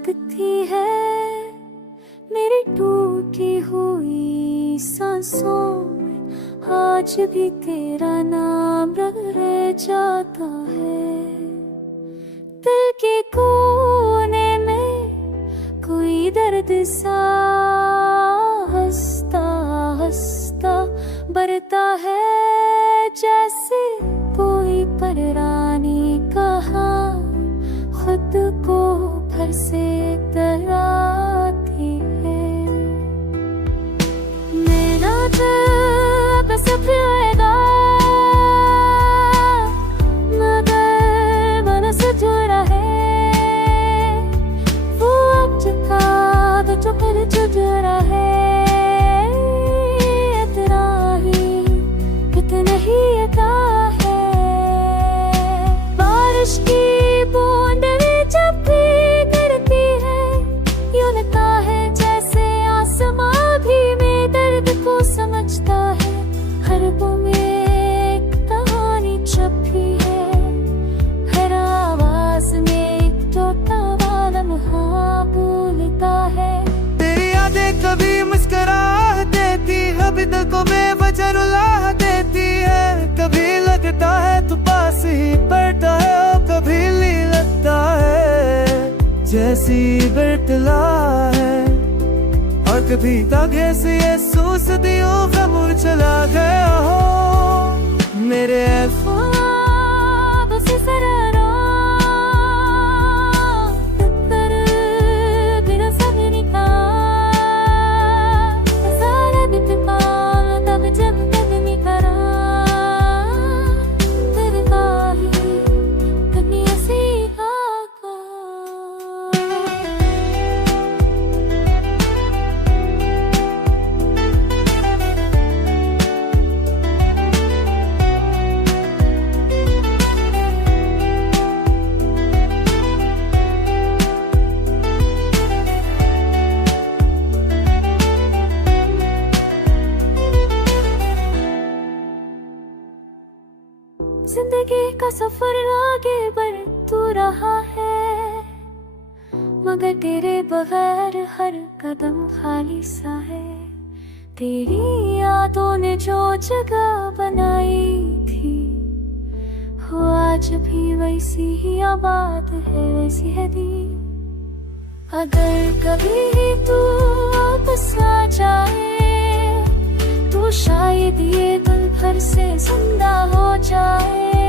जागती है मेरी टूटी हुई सांसों में, आज भी तेरा नाम रह जाता है। दिल के कोने में कोई दर्द सा हंसता हंसता बरता है, जैसे कोई परानी कहानी खुद को फिर से डराती है। मेरा दिल बस आएगा मगर मन से जुड़ा है, वो अब जता तो जो फिर जुड़ा है। इतना ही कितने ही अदा है, बारिश की बूंद जब भी गिरती है, यूं लगता है जैसे आसमां भी मेरे दर्द को समझता है। हर बूंद में एक कहानी छुपी है, हर आवाज में एक टूटा हुआ लम्हा बोलता है। तेरी यादें कभी मुस्कुरा देती, कभी दिल को बेवजह रुला देती है। कभी लगता है तू पास ही पड़ता है, और कभी लगता है जैसी बरतला है, और कभी तागे से ये सूस दियो कबूर चला गया हो मेरे ख्वाब से सरारा पर बिना सजनी का सारा बिता तब जब तक निकरा तेरे ही कभी ऐसी आका। जिंदगी का सफर आगे बढ़ तू रहा है, मगर तेरे बगैर हर कदम खाली सा है। तेरी यादों ने जो जगह बनाई थी, वो आज भी वैसी ही आबाद है, वैसी है दी। अगर कभी तू वापस आ जाए तो शायद ये दिल फिर से जिंदा हो जाए।